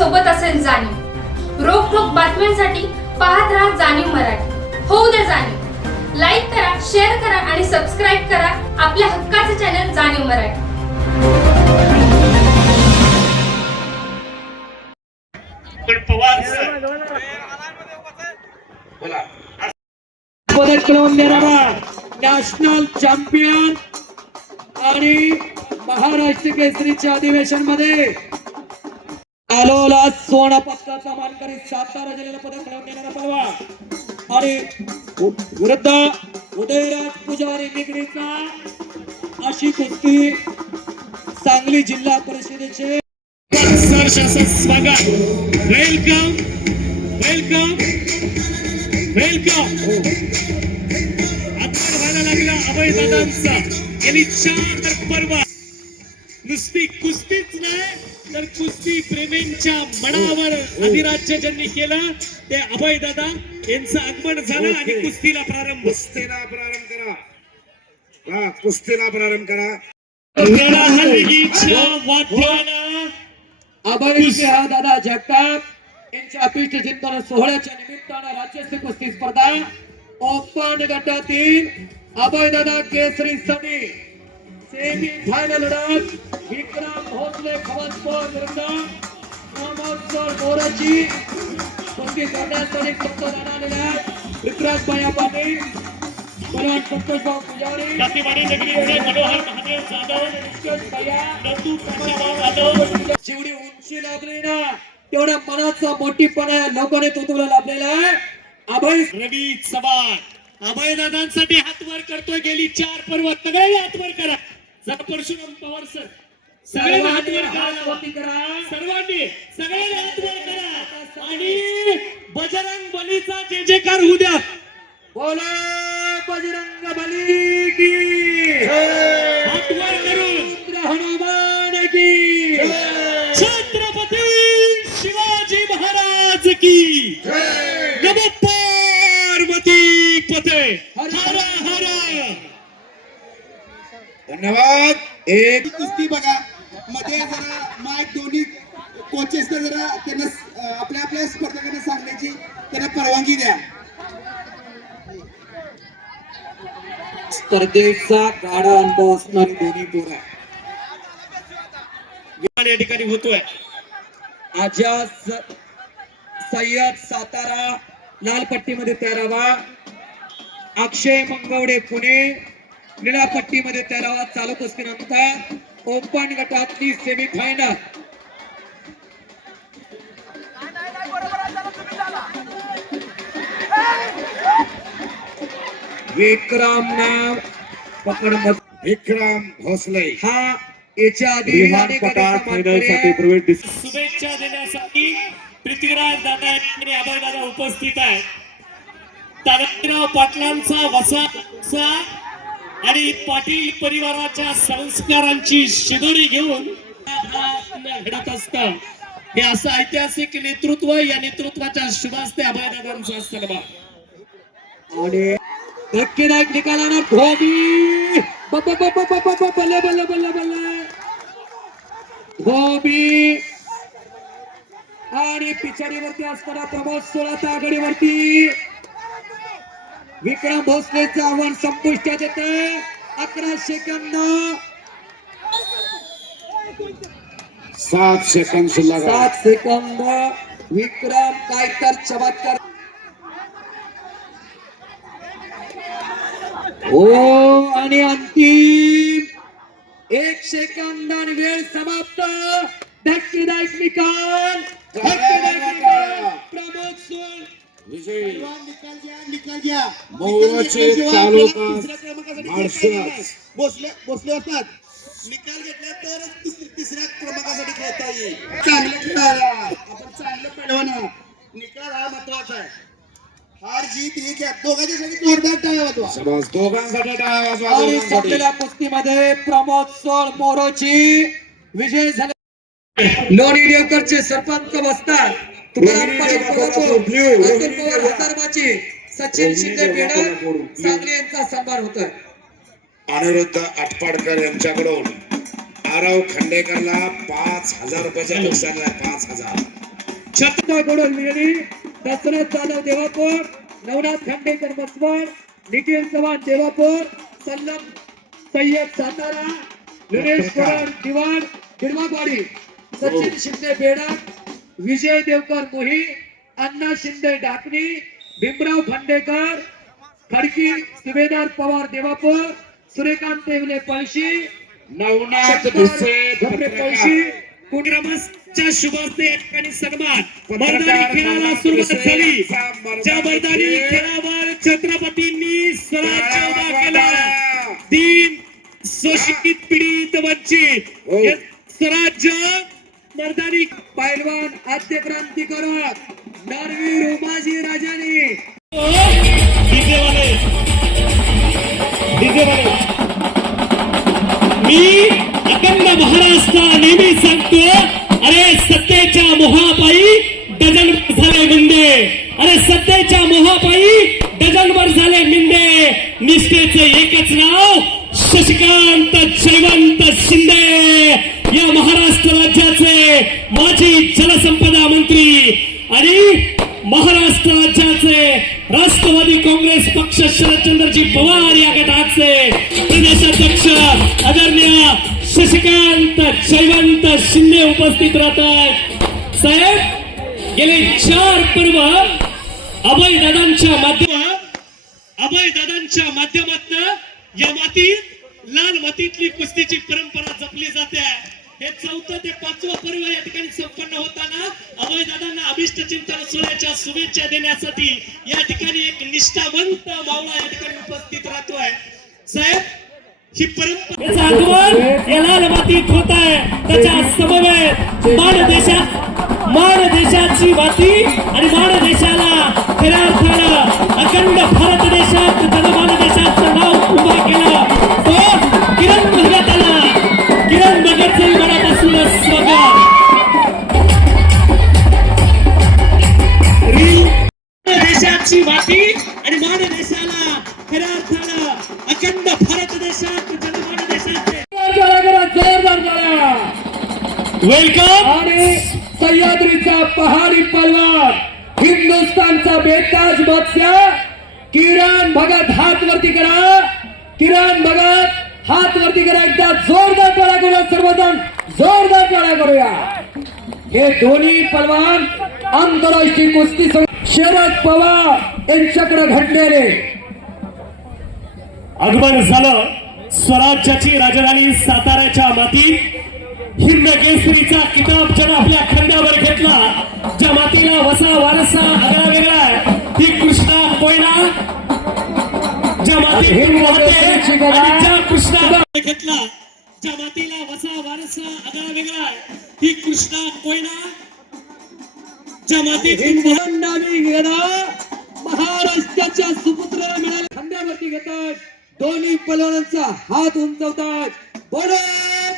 सोबत असेल जाणीव. रोखोक बातम्यांसाठी पाहत राहा जाणीव मराठी. होऊ द्या जाणीव. लाईक करा, शेअर करा आणि सबस्क्राईब करा आपल्या हक्काचे चॅनल जाणीव मराठी. पवार पदक मिळवून देणारा नॅशनल चॅम्पियन आणि महाराष्ट्र केसरीच्या अधिवेशन मध्ये आलोला सोना पदकाचा मानकरी सातारा जिल्ह्याला पदक मिळवून देणारा पलवान आणि विरुद्ध उदयराज पुजारी निगडीचा अशी कुस्ती सांगली जिल्हा परिषदेचे स्वागत. Welcome welcome welcome. आता व्हायला लागला अभय दादांचा. गेली 4 पर्व नुसती कुस्तीच नाही तर कुस्ती प्रेमींच्या मनावर अधिराज्य ज्यांनी केलं ते अभय दादा यांचं आगमन झालं आणि कुस्तीला प्रारंभ करा. कुस्तीला प्रारंभ करा. वेळाहल्लीच्या वाद्यानं अभय दादा जगताप यांच्या अभिष्ट चिंतन सोहळ्याच्या निमित्तानं राज्यस्तरीय कुस्ती स्पर्धा ओपन गटातील अभय दादा केसरी सनी सेमी फायनल लढत विक्रम भोसले खवसपूर विरुद्ध प्रमोद मोराची कुस्ती करण्यासाठी सत्तर आलेल्या विक्रांत भाया पाटील, पलवान संतोष भाऊ पुजारी, जातीवाडी नगरीचे मनोहर महादेव जाधव, नंदू प्रसाद जाधव. जेवढी उंची लागली ना तेवढ्या मनाचा मोठीपणा या लोकांनी तुला लाभलेला आहे. अभय रवी चव्हाण अभय दादांसाठी हात वर करतोय. गेली 4 पर्व सगळे हात वर करा. जर परशुराम पवार सर सगळे हात वर करा. सर्वांनी सगळे हात वर करा आणि बजरंग बलीचा जय जयकार होऊ द्या. बोला बजरंग बली की हात वर करून हनुमान की छत्रपती शिवाजी महाराज की नमो पार्वती पते. हर हर. धन्यवाद. एक कुस्ती बघा मध्ये जरा माईक दोन्ही कोचेस जरा त्यांना आपल्या आपल्या स्पर्धकांना सांगण्याची त्यांना परवानगी द्या. स्पर्धेचा गाडा अनुभव असणारी दोन्ही पोरं या ठिकाणी होतोय. आजाद सय्यद सातारा लाल पट्टीमध्ये 13वा, अक्षय मंगवडे पुणे निळ्या पट्टीमध्ये 13वा. चालू कुस्तीनंतर ओपन गटातली सेमी फायनल विक्रम नाव पकड विक्रम भोसले हा याच्या आधी शुभेच्छा देण्यासाठी पृथ्वीराज दादा आणि अभय दादा उपस्थित आहेत. तानाजीराव पाटलांचा वसा आणि पाटील परिवाराच्या संस्कारांची शिदोरी घेऊन घडत असतं. हे असं ऐतिहासिक नेतृत्व, या नेतृत्वाच्या शुभास्ते अभय दादांचा असतं. आणि धक्केदायक निकालानं धोबी बल्ले बल्ले बल्ले बल्ले धोबी आणि पिछाडीवरती असताना प्रमोद 16 आघाडीवरती. विक्रम भोसलेचं आव्हान संपुष्टात येते. 11 सेकंद 7 सेकंद शिल्लक. 7 सेकंद. विक्रम काय तर चमत्कार. हो आणि अंतिम 1 सेकंद आणि वेळ समाप्त. धक्केदायक निकाल. प्रमोद सोल विजय निकाल घ्या. मोराचे तालुका भोसले असतात. निकाल घेतला तरच तिसऱ्या क्रमांकासाठी खेळता येईल. चांगलं खेळायला आपण चांगलं पेलवाना. निकाल हा महत्वाचा आहे. हार जीत ही घ्या. दोघांच्यासाठी जोरदार टाळ्या वाजवा. दोघांसाठी टाळ्या वाजवा. आणि संपलेल्या कुस्तीमध्ये प्रमोद सोळ मोरोची विजय झाला. लोणी देवकरचे सरपंच वस्ताद तुकाराम पाटील कोल्हापूर, अतुल पवार हजारमाची, सचिन शिंदे बेडर सांगली यांचा सन्मान होतोय. अनिरुद्ध आटपाडकर यांच्याकडून आरव खंडेकरला 5,000 रुपयाचा नुकसान आहे. 5,000 छत्र गोडून मिळणी दशरथ जाधव देवापूर, नवनाथ खांडेकर मसवड, निखिल चव्हाण देवापूर, सल्लम सय्यद सातारा, गणेश कोरड दिवाण हिरवागवाडी, सचिन शिंदे बेडक, विजय देवकर मोही, अण्णा शिंदे डाकणी, भीमराव खांडेकर खडकी, सुभेदार पवार देवापूर, सूर्यकांत देवले पळशी, नवनाथ घबरे पळशी, कुंड्रमसच्या शुभास्ते या ठिकाणी सन्मान. मैदानी खेळाला सुरुवात झाली. ज्या मैदानी खेळावर छत्रपतींनी स्वराज्य उभा केला, दीन शोषित पीडित वंचित हे स्वराज्य मैदानी पैलवान आद्य क्रांतिकारक नरवीर उमाजी राजानी डीजेवाले मी अखंड महाराष्ट्र नेहमी सांगतो, अरे सत्तेच्या मोहापायी डझनभर झाले मिंदे, अरे सत्तेच्या मोहापायी डझनभर झाले मिंदे. निष्ठेचे एकच नाव शशिकांत जयवंत शिंदे, या महाराष्ट्र राज्याचे माजी जलसंपदा मंत्री आणि महाराष्ट्र राज्याचे राष्ट्रवादी काँग्रेस पक्ष शरदचंद्रजी पवार या गटाचे प्रदेशाध्यक्ष आदरणीय शशिकांत जयवंत शिंदे उपस्थित राहत आहेत. साहेब, गेले 4 पर्व अभयदादांच्या माध्यमातून या मातीत लाल मातीतली कुस्तीची परंपरा जपली जाते. हे 4थं ते 5वं पर्व या ठिकाणी संपन्न होताना अभयदादांना अभिष्ट चिंतन सोहळ्याच्या शुभेच्छा देण्यासाठी या ठिकाणी एक निष्ठावंत मावळा या ठिकाणी उपस्थित राहतोय. साहेब, ही परंपरा आगमन या लाल मातीत होत आहे. त्याच्या समवेत माण देशाची माती आणि माण देशाला खऱ्या अर्थानं अखंड भारत देशात जनमान देशाचं नाव उभा केलं तो किरण भगत आला. किरण भगतचे मनापासून स्वागत. देशाची माती आणि माण देशाला खऱ्या अर्थानं अखंड भारत देशात जनमान देशाचे वेलकम. आणि सह्याद्रीचा पहाडी पलवान हिंदुस्थानचा बेताज बादशाह किरण भगत हात वरती करा. किरण भगत हात वरती करा. एकदा जोरदार टाळ्या करूया. सर्वजण जोरदार टाळ्या करूया. हे दोन्ही पलवान आंतरराष्ट्रीय कुस्ती शरद पवार यांच्याकडे घडलेले आगमन झालं. स्वराज्याची राजधानी साताऱ्याच्या मातीत हिंद केसरीचा किताब ज्यानं आपल्या खंडावर घेतला, ज्या मातीला वसा वारसा आगळा वेगळा आहे, ती कृष्णा कोयना. ज्या मातीतून वाहते आणि ज्या कृष्णा घेतला, ज्या मातीला वसा वारसा आगळा वेगळा आहे, ती कृष्णा कोयना. ज्या मातीतून महाराष्ट्राच्या सुपुत्राला मिळाले खंड्यावरती घेतात. दोन्ही पलवानांचा हात उंचवतात. बोलो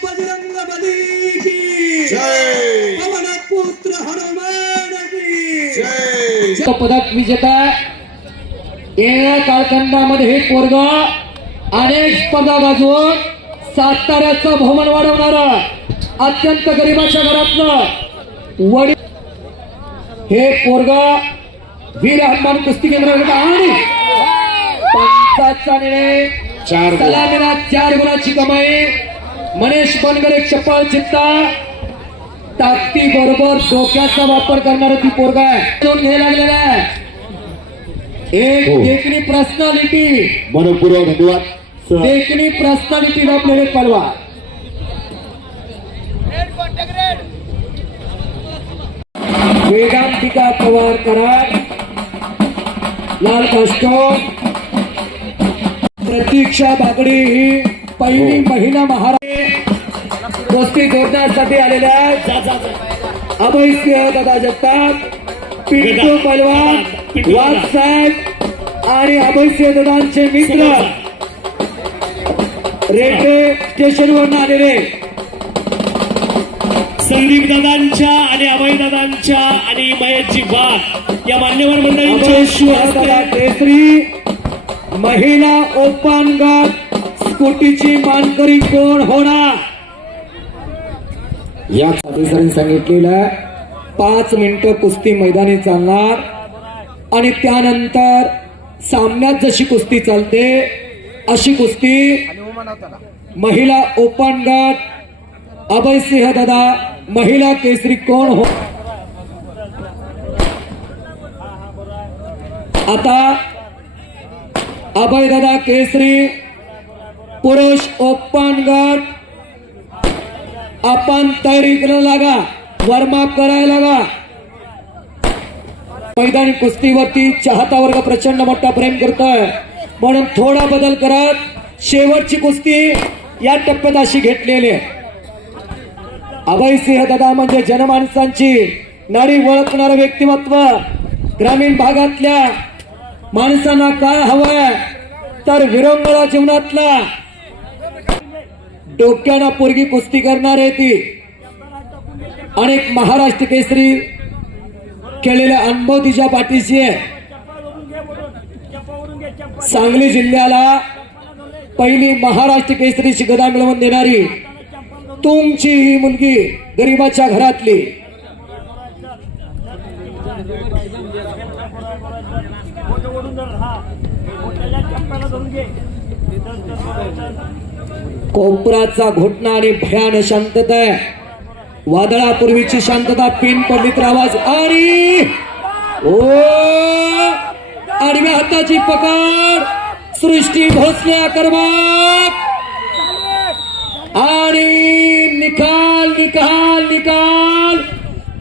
बजरंग बली की जय, पवन पुत्र हनुमान की जय. पदक विजेता या कालखंडामध्ये हे पोरग अनेक स्पर्धा गाजवून साताऱ्याचं बहुमान वाढवणारा अत्यंत गरिबाच्या घरातलं वडील हे पोरग वीर हनुमान कुस्ती केंद्र आणि पंचाचा निर्णय सलामीला 4 गुणाची कमाई. मनीष बनगर एक चप्पल चित्ता ताकदी बरोबर डोक्याचा वापर करणारा ती पोरगा आहे. घ्यायला लागलेला आहे. एक देखणी पर्सनॅलिटी मनपूर्वक धन्यवाद. देखणी पर्सनॅलिटी आपल्याला पलवा वेदांतिका पवार कराड लाल कास्टोम. प्रतीक्षा बागडी ही पहिली महिला महाराष्ट्र कुस्ती जोडण्यासाठी आलेल्या आहेत. अभयसिंह दादा जगताप, पिंटू पलवान, वाघसाहेब आणि अभयसिंह दादांचे मित्र रेल्वे स्टेशनवरून आलेले संदीप दादांच्या आणि अभय दादांच्या आणि महेशजी वाघ या मान्यवर मंडळींच्या दादा केसरी महिला ओपन गट स्कूटीची मानकरी कोण होणार यासाठी सांगितलेलं 5 मिनिटं कुस्ती मैदानी चालणार आणि त्यानंतर सामन्यात जशी कुस्ती चालते अशी कुस्ती महिला ओपन गट अभयसिंह दादा महिला केसरी कोण हो आता अभय दादा केसरी पुरुष ओपन गट आपण तयारी करायला लागा वॉर्मअप करायला लागा मैदानी कुस्तीवरती चाहता वर्ग प्रचंड मोठा प्रेम करतोय म्हणून थोडा बदल करत शेवटची कुस्ती या टप्प्यात अशी घेतलेली आहे अभयसिंह दादा म्हणजे जनमानसांची नाडी ओळखणारं व्यक्तिमत्व ग्रामीण भागातल्या माणसांना काय हवंय तर विरंगुळा जीवनातला डोक्याना पोरगी कुस्ती करणार आहे ती अनेक महाराष्ट्र केसरी केलेला अनुभव तिच्या पाठीशी आहे सांगली जिल्ह्याला पहिली महाराष्ट्र केसरीची गदा मिळवून देणारी तुमची ही मुलगी गरिबाच्या घरातली कोपराचा घोटणा आणि भयान शांतता आहे वादळापूर्वीची शांतता पिन पडली तर आवाज आणि ओ आडव्या हाताची पकड सृष्टी भोसले आक्रमक आणि निकाल निकाल निकाल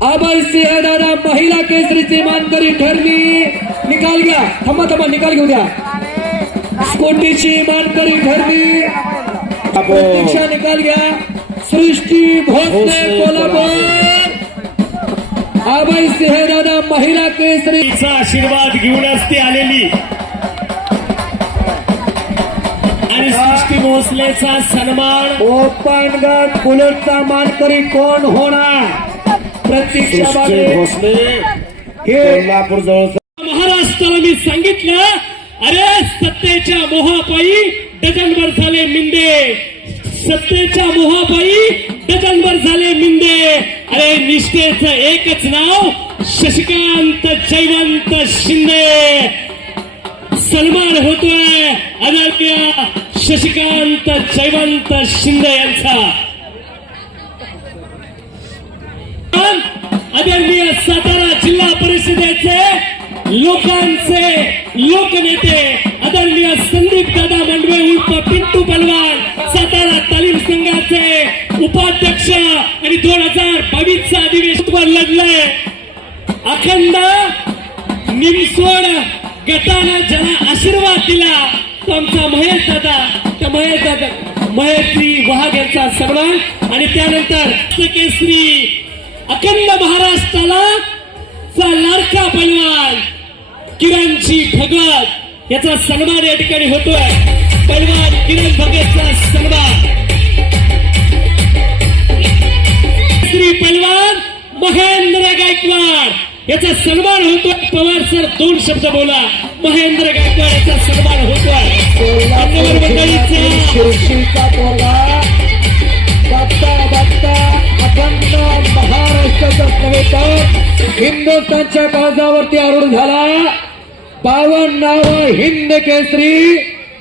अभयसिंह दादा महिला केसरीची मानकरी ठरली निकाल घ्या थांबा थांबा निकाल घेऊ द्या स्कूटीची मानकरी ठरली प्रतीक्षा निकाल घ्या सृष्टी भोसले कोल्हापूर अभयसिंह दादा महिला केसरीचा आशीर्वाद घेऊनच ती आलेली आणि सृष्टी भोसलेचा सन्मान ओपन गट बुलेटचा मानकरी कोण होणार प्रतीक्षा भोसले कोल्हापूर जवळ महाराष्ट्राला मी सांगितलं अरे सत्तेच्या मोहापायी डझनभर झाले मिंदे सत्तेच्या मोहापायी डझनभर झाले मिंदे अरे निष्ठेचं एकच नाव शशिकांत जयवंत शिंदे सन्मान होतोय आदरणीय शशिकांत जयवंत शिंदे यांचा आदरणीय सातारा जिल्हा परिषदेचे लोकांचे लोकनेते आदरणीय संदीप दादा मांडवे उर्फ पिंटू पलवान सातारा तालीम संघाचे उपाध्यक्ष आणि 2022 अधिवेशनावर लढले अखंड निमसोड गटानं ज्याला आशीर्वाद दिला तो आमचा महेश दादा त्या महेशजी वाघ यांचा सन्मान आणि त्यानंतर केसरी अखंड महाराष्ट्राला चा लाडका पैलवान किरणजी भगत याचा सन्मान या ठिकाणी होतोय पैलवान किरण भगतचा सन्मान श्री पैलवान महेंद्र गायकवाड याचा सन्मान होतोय पवार सर 2 शब्द बोला महेंद्र गायकवाड याचा सन्मान होतोय अखंड महाराष्ट्राचा नव्हे तर हिंदुस्थानच्या काळजावरती आरूढ झाला 52 नाव हिंद केसरी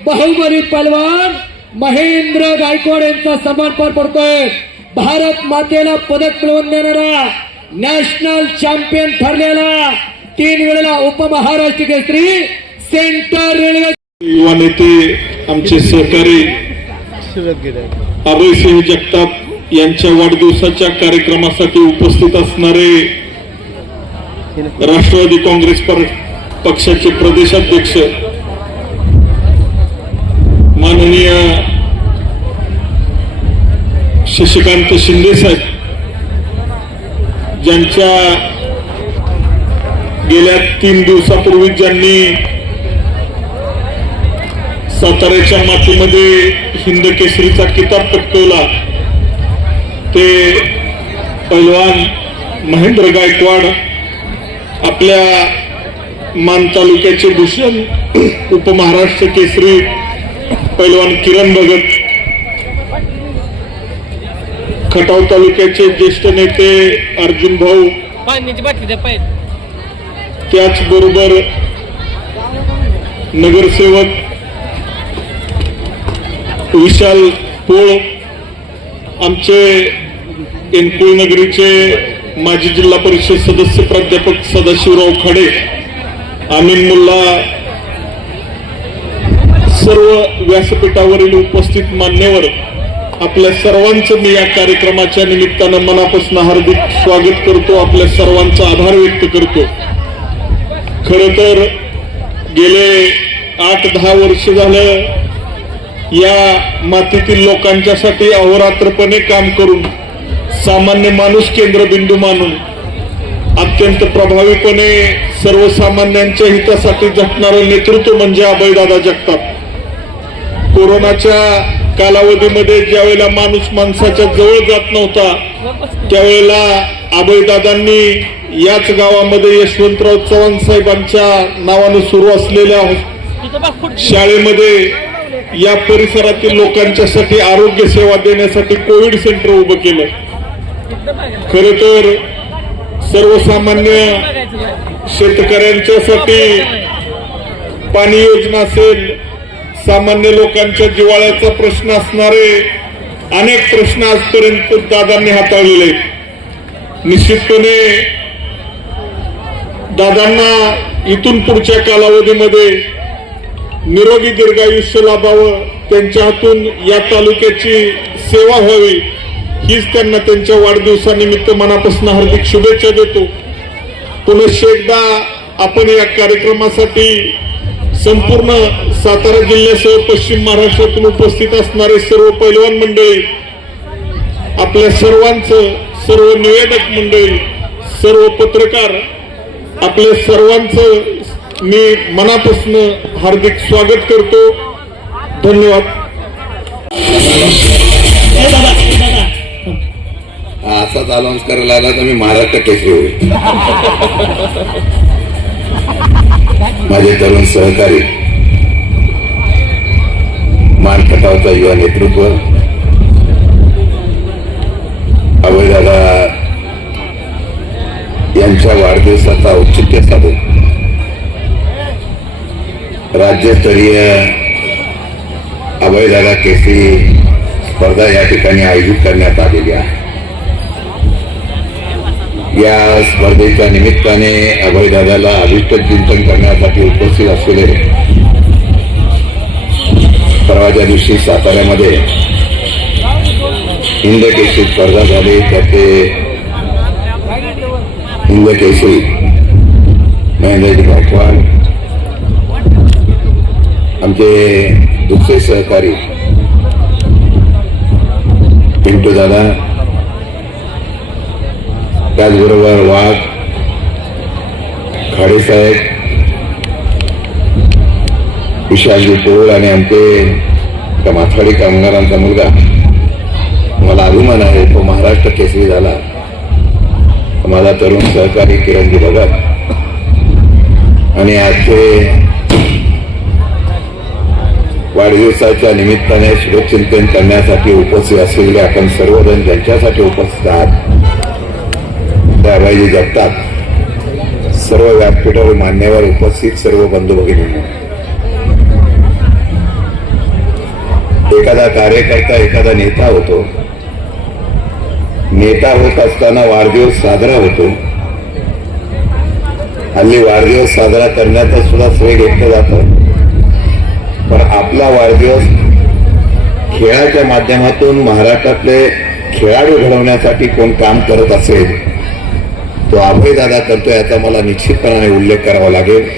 बाहुबली पलवान महेंद्र गायकवाड यांचा सन्मान पार पडतोय भारत मातेला पदक मिळवून देणारा नॅशनल चॅम्पियन ठरलेला 3 वेळेला उपमहाराष्ट्र केसरी सेंटर रेल्वे युवा नेते आमचे सहकारी अभयसिंह जगताप यांच्या वाढदिवसाच्या कार्यक्रमासाठी उपस्थित असणारे राष्ट्रवादी काँग्रेस पक्षाचे प्रदेशाध्यक्ष माननीय शशिकांत शिंदे साहेब ज्यांच्या गेल्या 3 दिवसापूर्वी ज्यांनी साताऱ्याच्या मातीमध्ये हिंद केसरीचा किताब पटकवला ते पैलवान महेंद्र गायकवाड आपल्या मान तालुक्याचे भूषण उपमहाराष्ट्र केसरी पैलवान किरण भगत खटाव तालुक्याचे ज्येष्ठ नेते अर्जुन भाऊ पाण्याची बाटली द्या पाहिजे. त्याचबरोबर नगरसेवक विशाल पोळ, आमचे एनकुळ नगरीचे माजी जिल्हा परिषद सदस्य प्राध्यापक सदाशिवराव खाडे, आमीन मुल्ला, सर्व व्यासपीठावरील उपस्थित मान्यवर, आपल्या सर्वांचं मी या कार्यक्रमाच्या निमित्तानं मनापासून हार्दिक स्वागत करतो. आपल्या सर्वांचा आभार व्यक्त करतो. खरं तर गेले 8-10 वर्ष झालं या मातीतील लोकांच्यासाठी अहोरात्रपणे काम करून, सामान्य माणूस केंद्रबिंदू मानून, अत्यंत प्रभावीपणे सर्वसामान्यांच्या हितासाठी झटणारं नेतृत्व म्हणजे अभयदादा जगताप. कोरोनाच्या कालावधीमध्ये ज्यावेळेला माणूस माणसाच्या जवळ जात नव्हता, त्यावेळेला अभयदादांनी याच गावामध्ये यशवंतराव चव्हाण साहेबांच्या नावानं सुरू असलेल्या शाळेमध्ये या परिसरातील लोकांच्यासाठी आरोग्य सेवा देण्यासाठी कोविड सेंटर उभं केलं. खरं तर सर्वसामान्य शेतकऱ्यांच्यासाठी पाणी योजना असेल, सामान्य लोकांच्या जिव्हाळ्याचा प्रश्न असणारे अनेक प्रश्न आजपर्यंत दादांनी हाताळलेले आहेत. निश्चितपणे दादांना इथून पुढच्या कालावधीमध्ये निरोगी दीर्घायुष्य लाभावं, त्यांच्या हातून या तालुक्याची सेवा व्हावी, हीच त्यांना त्यांच्या वाढदिवसानिमित्त मनापासून हार्दिक शुभेच्छा देतो. पुनश्च एकदा आपण या कार्यक्रमासाठी संपूर्ण सातारा जिल्ह्यासह पश्चिम महाराष्ट्रातून उपस्थित असणारे सर्व पैलवान मंडळी, आपल्या सर्वांचं, सर्व निवेदक मंडळी, सर्व पत्रकार, आपल्या सर्वांचं मी मनापासून हार्दिक स्वागत करतो. धन्यवाद. असाच अनाउन्स करायला आला तर मी महाराष्ट्र केसरी होईल. माझे तरुण सहकारी, मानखटावचा युवा नेतृत्व, अभयदादा यांच्या वाढदिवसाचा औचित्य साधून राज्यस्तरीय अभयदादा केसरी स्पर्धा या ठिकाणी आयोजित करण्यात आलेली आहे. या स्पर्धेच्या निमित्ताने अभयदादाला अभिष्ट चिंतन करण्यासाठी उपस्थित असलेले परवाच्या दिवशी साताऱ्यामध्ये हिंद केसरी स्पर्धा झाली. त्याचे हिंद केसरी महेंद्रजी गायकवाड, आमचे दुसरे सहकारी पिंटू दादा, त्याचबरोबर वाघ, खाडेसाहेब, विशालजी पोळ आणि आमचे माथाडी कामगारांचा मुलगा, मला अभिमान आहे तो महाराष्ट्र केसरी झाला. माझा तरुण सहकारी किरणजी भगत आणि आजचे वाढदिवसाच्या निमित्ताने शुभचिंतन करण्यासाठी उपस्थित असलेले आपण सर्वजण ज्यांच्यासाठी उपस्थित आहात, त्या अभयजी जगताप, सर्व व्यासपीठावर मान्यवर उपस्थित सर्व बंधू भगिनींना, एखादा कार्यकर्ता एखादा नेता होतो, नेता होत असताना वाढदिवस साजरा होतो. हल्ली वाढदिवस साजरा करण्याचं सुद्धा श्रेय घेतलं जातं, पण आपला वाढदिवस खेळाच्या माध्यमातून महाराष्ट्रातले खेळाडू घडवण्यासाठी कोण काम करत असेल तो अभयदादा करतो, याचा मला निश्चितपणाने उल्लेख करावा लागेल.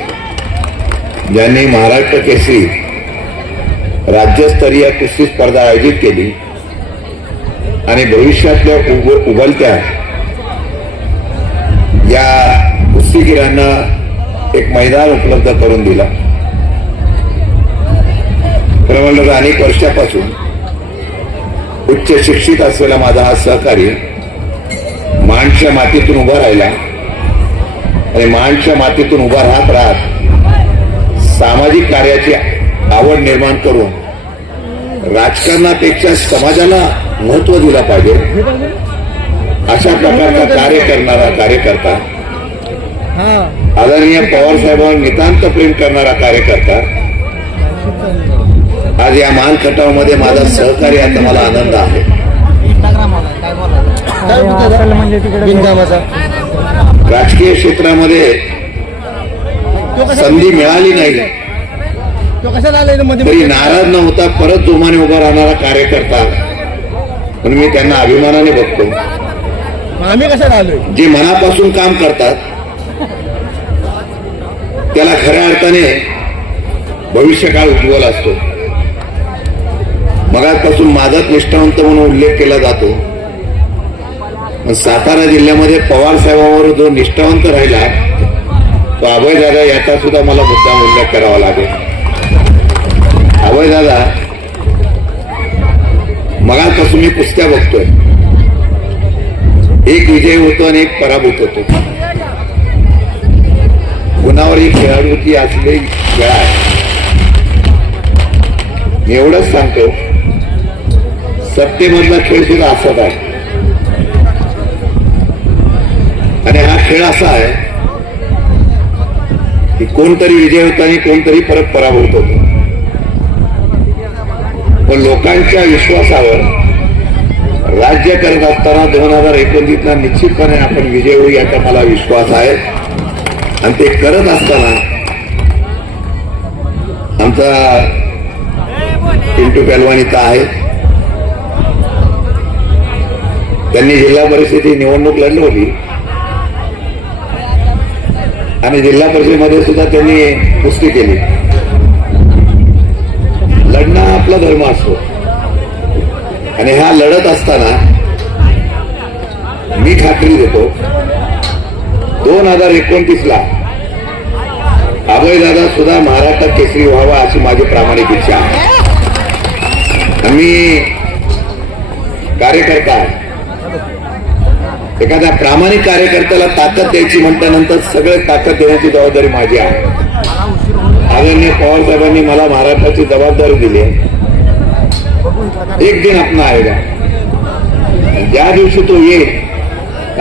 ज्यांनी महाराष्ट्र केसरी राज्यस्तरीय कुस्ती स्पर्धा आयोजित केली आणि भविष्यातल्या उभलत्या या कुस्तीगिरांना एक मैदान उपलब्ध करून दिला. खरं म्हणलं तर अनेक वर्षापासून उच्च शिक्षित असलेला माझा हा सहकारी माणच्या मातीतून उभा राहिला आणि माणच्या मातीतून उभा राहत सामाजिक कार्याची आवड निर्माण करून राजकारणापेक्षा समाजाला महत्व दिलं पाहिजे अशा प्रकारचा कार्य करणारा कार्यकर्ता, आदरणीय पवार साहेबांवर नितांत प्रेम करणारा कार्यकर्ता आज या मान खटावमध्ये माझा सहकारी आता मला आनंद आहे. राजकीय क्षेत्रामध्ये संधी मिळाली नाही तरी नाराज न होता परत जोमाने उभा राहणारा कार्यकर्ता म्हणून मी त्यांना अभिमानाने बघतो. आम्ही कशाला आलोय? जे मनापासून काम करतात त्याला खऱ्या अर्थाने भविष्यकाळ उज्ज्वल असतो. मगापासून माझाच निष्ठावंत म्हणून उल्लेख केला जातो, पण सातारा जिल्ह्यामध्ये पवार साहेबांवर जो निष्ठावंत राहिला तो अभयदादा याचा सुद्धा मला मुद्दाम उल्लेख करावा लागेल. अभयदादा मगापासून मी कुस्त्या बघतोय, एक विजय होतो आणि एक पराभूत होतो. गुणावर ही खेळाडूची असलेली खेळ आहे. मी एवढंच सांगतो, सत्तेमधला खेळ सुद्धा असाच आहे आणि हा खेळ असा आहे की कोणतरी विजय होतो आणि कोणतरी परत पराभूत होतो. पण लोकांच्या विश्वासावर राज्य करत असताना 2029ला निश्चितपणे आपण विजय होऊ याचा मला विश्वास आहे. आणि ते करत असताना आमचा पिंटू पहलवान इथं आहे. त्यांनी जिल्हा परिषदेची निवडणूक लढली होती आणि जिल्हा परिषदेमध्ये सुद्धा त्यांनी कुस्ती केली. लढणं आपला धर्म असतो आणि हा लढत असताना मी खात्री देतो 2029ला अभयदादा सुद्धा महाराष्ट्रात केसरी व्हावा अशी माझी प्रामाणिक इच्छा आहे. मी कार्यकर्ता आहे. एखाद्या प्रामाणिक कार्यकर्त्याला ताकद द्यायची म्हटल्यानंतर सगळे ताकद देण्याची जबाबदारी माझी आहे. आदरणीय पवार साहेबांनी मला महाराष्ट्राची जबाबदारी दिली आहे. एक दिन अपना आएगा, ज्या दिवशी तो येईल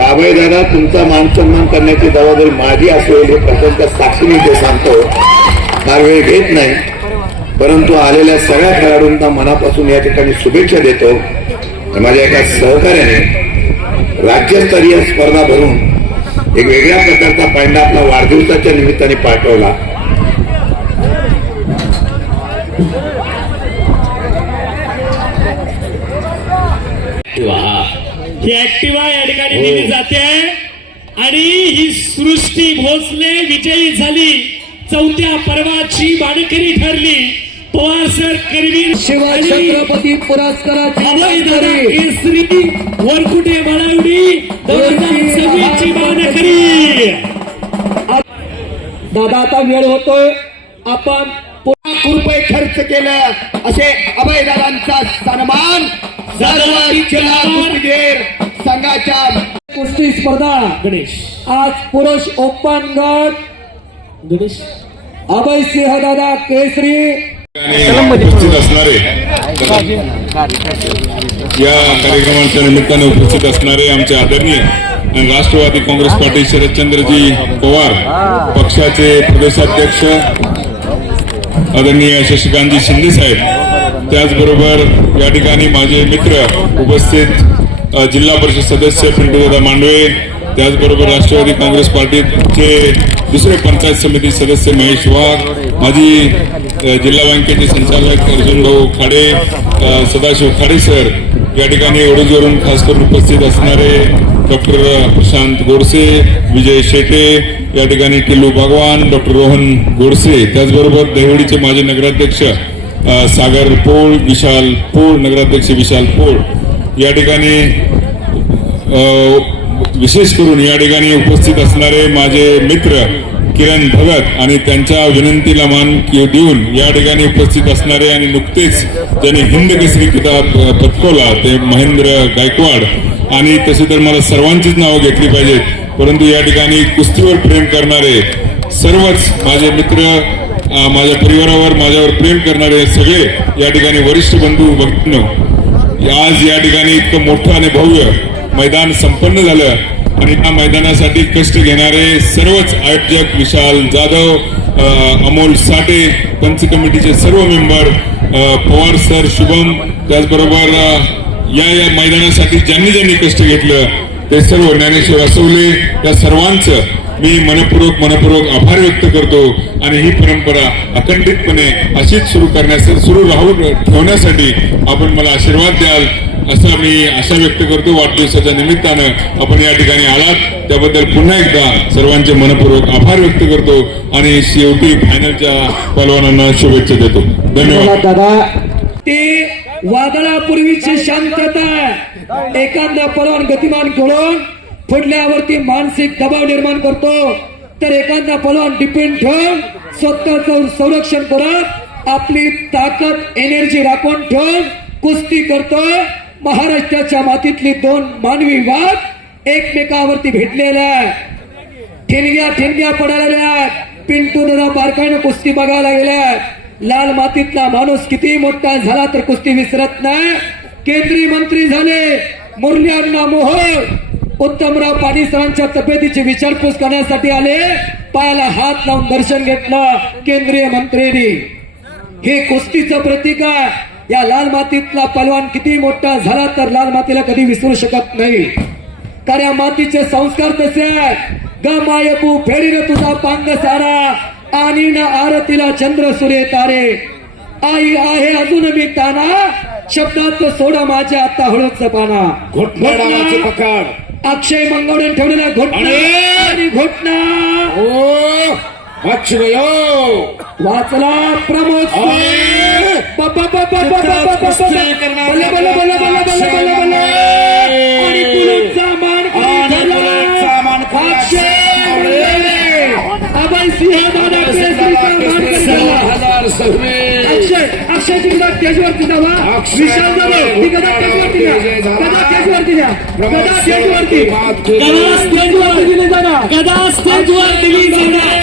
अभयदादा तुमचा मान सन्मान करण्याची जबाबदारी माझी असेल हे प्रथमच्या साक्षीने ते सांगतो. फार वेळ घेत नाही, परंतु आलेल्या सगळ्या खेळाडूंना मनापासून या ठिकाणी शुभेच्छा देतो. माझ्या एका सहकार्याने राज्यस्तरीय स्पर्धा भरून एक वेगळ्या प्रकारचा पायंडा आपला वाढदिवसाच्या निमित्ताने पाठवला. ही ऍक्टिव्हा या ठिकाणी दिली जाते आणि ही सृष्टी भोसले विजयी झाली. 4थ्या पर्वाची मानकरी ठरली. पवार सर करवीर शिवछत्रपती पुरस्काराची अभयदादा केसरी वरकुटे बळावडी 2026ची मानकरी. दादा आता वेळ होतोय, आपण लाख रुपये खर्च केलं असे अभयदादांचा सन्मान सर्व जिल्हा कुस्तीगीर संघाच्या कुस्ती स्पर्धा गणेश आज पुरुष ओपन गट गणेश अभय सिंह दादा केसरी उपस्थित असणारे या कार्यक्रमाच्या निमित्ताने उपस्थित असणारे आमचे आदरणीय आणि राष्ट्रवादी काँग्रेस पार्टी शरदचंद्रजी पवार पक्षाचे प्रदेशाध्यक्ष आदरणीय शशिकांतजी शिंदे साहेब, त्याचबरोबर या ठिकाणी माझे मित्र उपस्थित जिल्हा परिषद सदस्य पिंटूदादा मांडवे, त्याचबरोबर राष्ट्रवादी काँग्रेस पार्टीचे दुसरे पंचायत समिती सदस्य महेश वाघ, माजी जिल्हा बँकेचे संचालक अर्जुनभाऊ खाडे, सदाशिव खाडे सर, या ठिकाणी ओढूजवरून खास करून उपस्थित असणारे डॉक्टर प्रशांत गोडसे, विजय शेटे, या ठिकाणी किल्लू भगवान, डॉक्टर रोहन गोडसे, त्याचबरोबर देवडीचे माजी नगराध्यक्ष सागर पोळ, विशाल पोळ, नगराध्यक्ष विशाल पोळ, या ठिकाणी विशेष करून या ठिकाणी उपस्थित असणारे माझे मित्र किरण भगत आणि त्यांच्या विनंतीला मान देऊन या ठिकाणी उपस्थित असणारे आणि नुकतेच ज्यांनी हिंद केसरी किताब पटकवला ते महेंद्र गायकवाड, आणि तसे तर मला सर्वांचीच नावं घेतली पाहिजेत, परंतु या ठिकाणी कुस्तीवर प्रेम करणारे सर्वच माझे मित्र, माझ्या परिवारावर माझ्यावर प्रेम करणारे सगळे या ठिकाणी वरिष्ठ बंधू भगिनींनो, आज या ठिकाणी इतकं मोठं आणि भव्य मैदान संपन्न झालं आणि या मैदानासाठी कष्ट घेणारे सर्वच आयोजक विशाल जाधव, अमोल साठे, पंच कमिटीचे सर्व मेंबर, पवार सर, शुभम, त्याचबरोबर या मैदानासाठी ज्यांनी ज्यांनी कष्ट घेतलं ते सर्व, ज्ञानेश्वर असवले, या सर्वांचं मी मनपूर्वक आभार व्यक्त करतो आणि ही परंपरा अखंडितपणे अशीच सुरू ठेवण्यासाठी आपण मला आशीर्वाद द्याल असं मी आशा व्यक्त करतो. वाढदिवसाच्या निमित्तानं आपण या ठिकाणी आलात त्याबद्दल पुन्हा एकदा सर्वांचे मनपूर्वक आभार व्यक्त करतो आणि शेवटी फायनलच्या पहलवानांना शुभेच्छा देतो. धन्यवाद. दादा, ते वादळापूर्वीची शांतता एखादा पलवान गतिमान करून फुडल्यावरती मानसिक दबाव निर्माण करतो, तर एखादा पलवान डिपेंड ठेवून स्वतःचं संरक्षण करत आपली ताकद एनर्जी राखून ठेवून कुस्ती करतोय. महाराष्ट्राच्या मातीतली दोन मानवी वाद एकमेकावरती भेटलेल्या ठिणग्या पडालेल्या. पिंटू दादा बारकाईनं कुस्ती बघायला गेल्या. लाल मातीतला माणूस किती मोठा झाला तर कुस्ती विसरत नाही. केंद्रीय मंत्री झाले, मुरली अण्णा मोहोळ उत्तमराव पाटील सरांच्या तब्येतीची विचारपूस करण्यासाठी आले. पायाला हात लावून दर्शन घेतलं केंद्रीय मंत्र्यांनी. हे कुस्तीचं प्रतीक आहे. या लाल मातीतला पलवान किती मोठा झाला तर लाल मातीला कधी विसरू शकत नाही, कारण या मातीचे संस्कार तसे आहेत. ग मायपू फेरीने तुझा पांग सारा आणि न आरतीला चंद्र सूर्य तारे. आई आहे अजून मी ताना शब्दात सोडा माझ्या आता हळूच पाना. पकड अक्षय मंगवडे ठेवलेला घोटना वाचला प्रमोद आणि कुलूचा मान अभय सिंह दादा अक्षय गदा स्टेजवरती जावा. विशाल जाधव ती गदा स्टेजवरती द्या. गदा स्टेजवरती द्या. गदा स्टेजवरती दिली जाणार. गदा स्टेजवर दिली जाणार.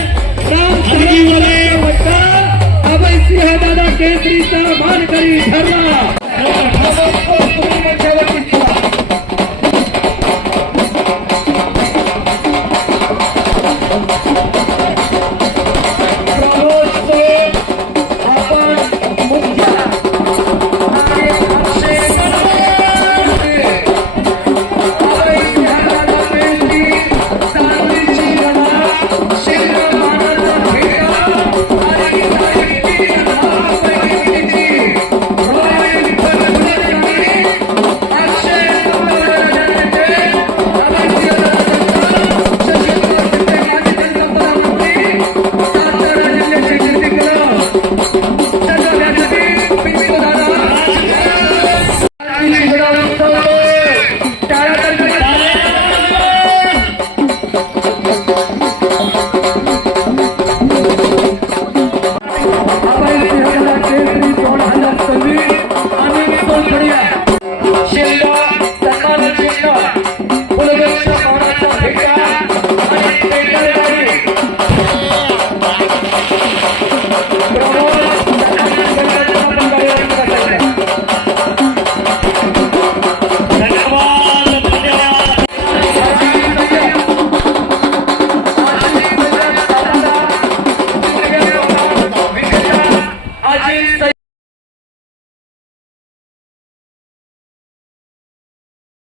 अभय सिंह दादा केसरीचा मानकरी ठरला.